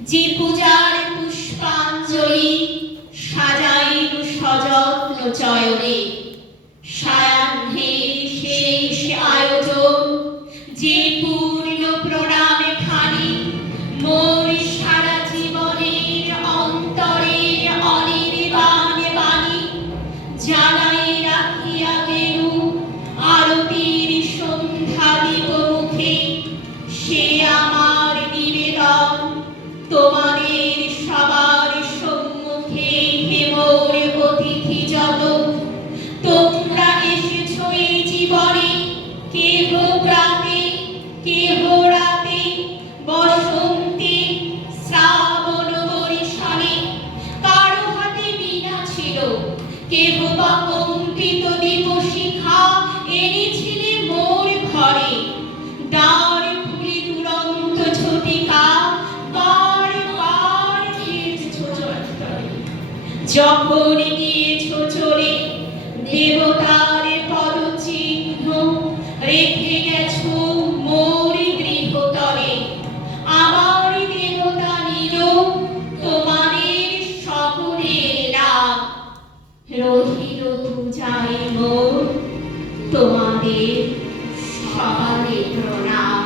যে পূজার পুষ্পাঞ্জলি সাজাইল সযত্ন চয়নে, সায়াহ্নের শেষ আয়োজন যে পূর্ণ প্রণামে খানি মোর সারা জীবনের অন্তরের অনির্বাণ বাণী জানাই রাখিয়া গেলু আরতির সন্ধ্যা দীপ মুখে। সে আমার নিবেদন তোমাদের সবার সম্মুখে, হে মোর অতিথি জগৎ। তোমরা এসেছ এই জীবনে, কেহ প্রাতে কেহ রাতে, বসন্তে শ্রাবণ বরিশানে। কারো হাতে বীণা ছিল, কেহ বা কম্পিত দীপশিখা এনেছিলে মোর ঘরে। দ্বার খুলে দুরন্ত ঝটিকা বার বার খেয়েছ চত্বরে। যখন গিয়েছ চলে দেবতার পদচিহ্ন রেখে গেছ মোর গৃহতলে। আমার দেবতা নিল তোমাদের সকলের নাম, রহিল পূজায় মোর তোমাদের সকালে প্রণাম।